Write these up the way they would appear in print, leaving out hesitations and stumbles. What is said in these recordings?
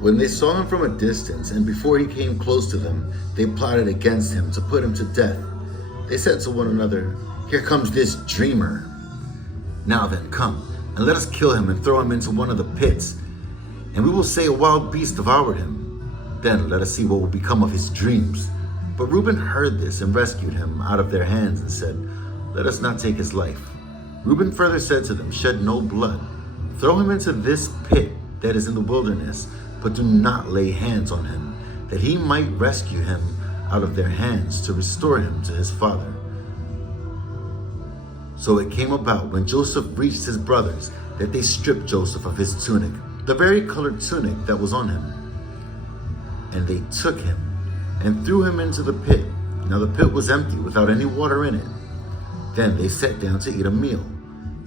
When they saw him from a distance, and before he came close to them, they plotted against him to put him to death. They said to one another, "Here comes this dreamer. Now then, come, and let us kill him and throw him into one of the pits, and we will say a wild beast devoured him. Then let us see what will become of his dreams." But Reuben heard this and rescued him out of their hands and said, "Let us not take his life." Reuben further said to them, "Shed no blood. Throw him into this pit that is in the wilderness, but do not lay hands on him, that he might rescue him out of their hands to restore him to his father." So it came about when Joseph reached his brothers that they stripped Joseph of his tunic, the vari-colored tunic that was on him. And they took him and threw him into the pit. Now the pit was empty, without any water in it. Then they sat down to eat a meal.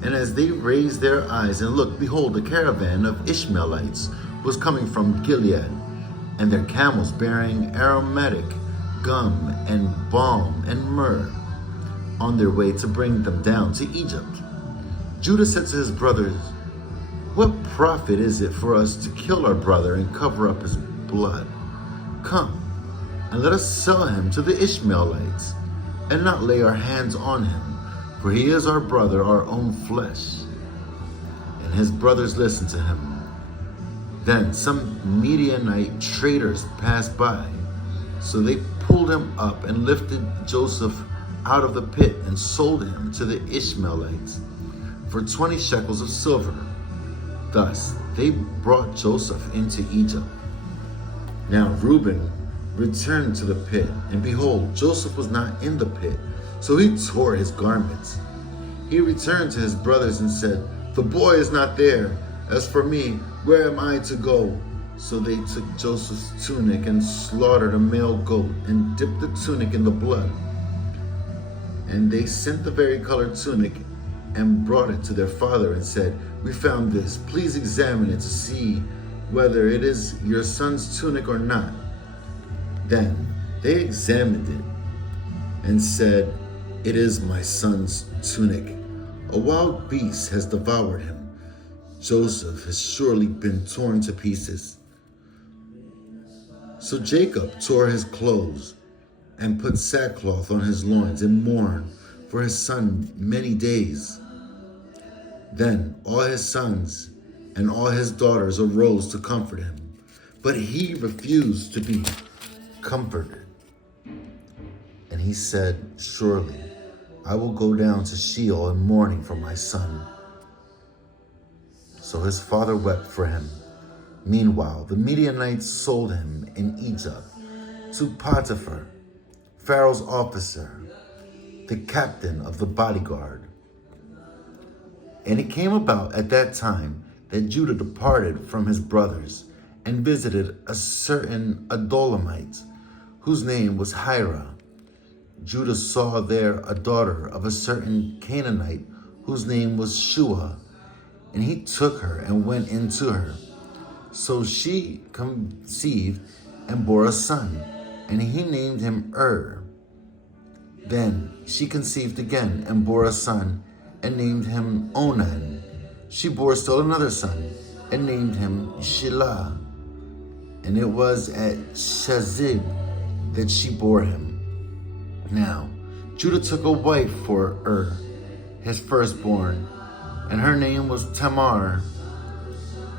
And as they raised their eyes and looked, behold, a caravan of Ishmaelites was coming from Gilead, and their camels bearing aromatic gum and balm and myrrh, on their way to bring them down to Egypt. Judah said to his brothers, "What profit is it for us to kill our brother and cover up his blood? Come, and let us sell him to the Ishmaelites, and not lay our hands on him, for he is our brother, our own flesh." And his brothers listened to him. Then some Midianite traders passed by, so they pulled him up and lifted Joseph out of the pit and sold him to the Ishmaelites for 20 shekels of silver. Thus they brought Joseph into Egypt. Now Reuben returned to the pit, and behold, Joseph was not in the pit, so he tore his garments. He returned to his brothers and said, "The boy is not there. As for me, where am I to go?" So they took Joseph's tunic and slaughtered a male goat and dipped the tunic in the blood. And they sent the vari-colored tunic and brought it to their father and said, "We found this. Please examine it to see whether it is your son's tunic or not." Then they examined it and said, "It is my son's tunic. A wild beast has devoured him. Joseph has surely been torn to pieces." So Jacob tore his clothes and put sackcloth on his loins and mourned for his son many days. Then all his sons and all his daughters arose to comfort him, but he refused to be comforted. And he said, "Surely I will go down to Sheol in mourning for my son." So his father wept for him. Meanwhile, the Midianites sold him in Egypt to Potiphar, Pharaoh's officer, the captain of the bodyguard. And it came about at that time that Judah departed from his brothers and visited a certain Adulamite, whose name was Hira. Judah saw there a daughter of a certain Canaanite, whose name was Shua, and he took her and went into her. So she conceived and bore a son, and he named him Then she conceived again and bore a son, and named him Onan. She bore still another son, and named him Shelah. And it was at Shazib that she bore him. Now Judah took a wife for his firstborn, and her name was Tamar.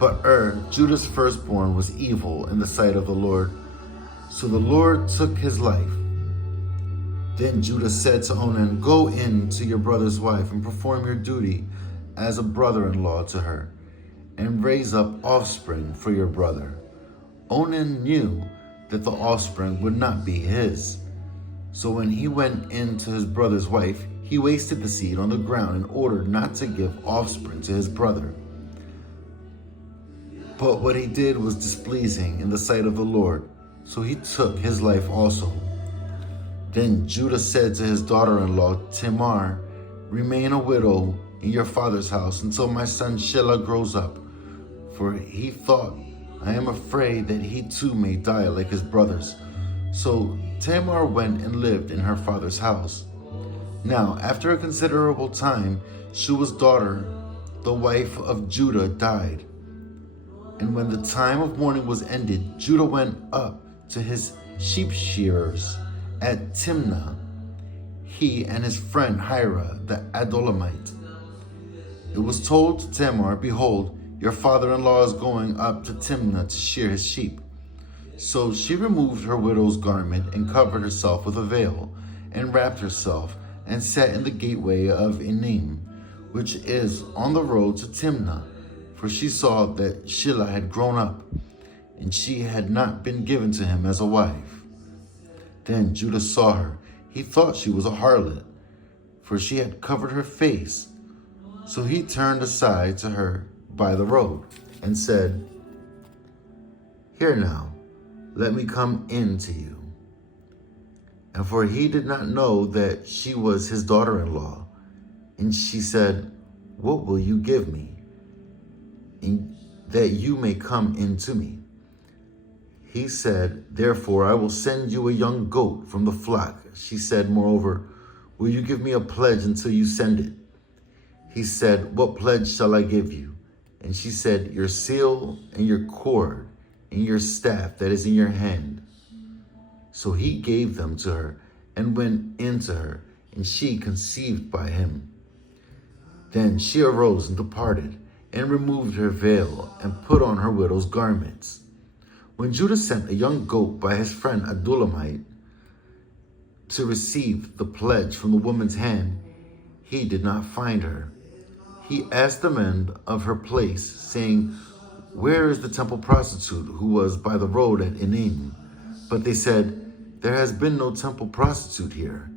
But Judah's firstborn, was evil in the sight of the Lord, so the Lord took his life. Then Judah said to Onan, "Go in to your brother's wife and perform your duty as a brother-in-law to her, and raise up offspring for your brother." Onan knew that the offspring would not be his. So when he went in to his brother's wife, he wasted the seed on the ground in order not to give offspring to his brother. But what he did was displeasing in the sight of the Lord, so he took his life also. Then Judah said to his daughter-in-law Tamar, "Remain a widow in your father's house until my son Shelah grows up." For he thought, "I am afraid that he too may die like his brothers." So Tamar went and lived in her father's house. Now, after a considerable time, Shua's daughter, the wife of Judah, died. And when the time of mourning was ended, Judah went up to his sheep shearers at Timnah, he and his friend Hira the Adullamite. It was told to Tamar, "Behold, your father-in-law is going up to Timnah to shear his sheep." So she removed her widow's garment and covered herself with a veil, and wrapped herself, and sat in the gateway of Enaim, which is on the road to Timnah, for she saw that Shelah had grown up, and she had not been given to him as a wife. Then Judah saw her. He thought she was a harlot, for she had covered her face. So he turned aside to her by the road, and said, "Here now, let me come in to you." And for he did not know that she was his daughter-in-law. And she said, "What will you give me, and that you may come in to me?" He said, "Therefore I will send you a young goat from the flock." She said, "Moreover, will you give me a pledge until you send it?" He said, "What pledge shall I give you?" And she said, "Your seal and your cord and your staff that is in your hand." So he gave them to her and went in to her, and she conceived by him. Then she arose and departed, and removed her veil, and put on her widow's garments. When Judah sent a young goat by his friend Adullamite to receive the pledge from the woman's hand, he did not find her. He asked the men of her place, saying, "Where is the temple prostitute who was by the road at Enaim?" But they said, "There has been no temple prostitute here."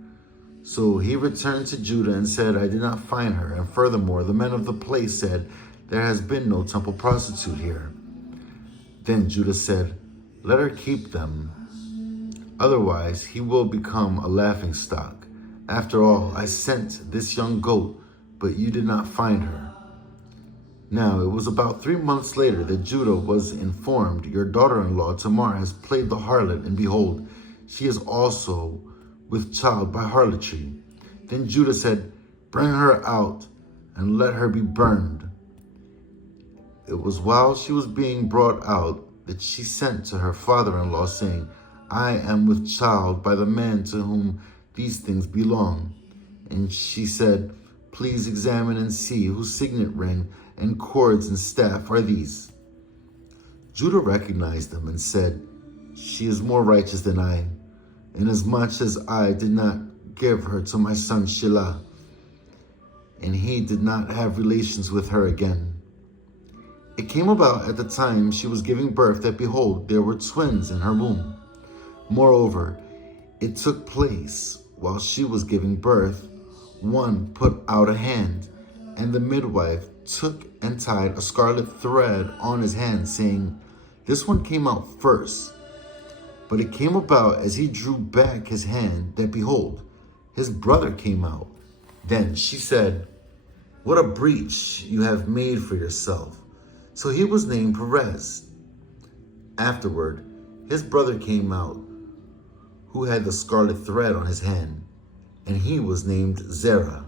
So he returned to Judah and said, "I did not find her." And furthermore, the men of the place said, "There has been no temple prostitute here." Then Judah said, "Let her keep them. Otherwise, he will become a laughingstock. After all, I sent this young goat, but you did not find her." Now it was about 3 months later that Judah was informed, "Your daughter-in-law Tamar has played the harlot, and behold, she is also with child by harlotry." Then Judah said, "Bring her out and let her be burned." It was while she was being brought out that she sent to her father-in-law, saying, "I am with child by the man to whom these things belong." And she said, "Please examine and see whose signet ring and cords and staff are these." Judah recognized them and said, "She is more righteous than I, inasmuch as I did not give her to my son Shelah, and he did not have relations with her again." It came about at the time she was giving birth that, behold, there were twins in her womb. Moreover, it took place while she was giving birth, one put out a hand, and the midwife took and tied a scarlet thread on his hand, saying, "This one came out first." But it came about as he drew back his hand that, behold, his brother came out. Then she said, "What a breach you have made for yourself." So he was named Perez. Afterward, his brother came out, who had the scarlet thread on his hand, and he was named Zerah.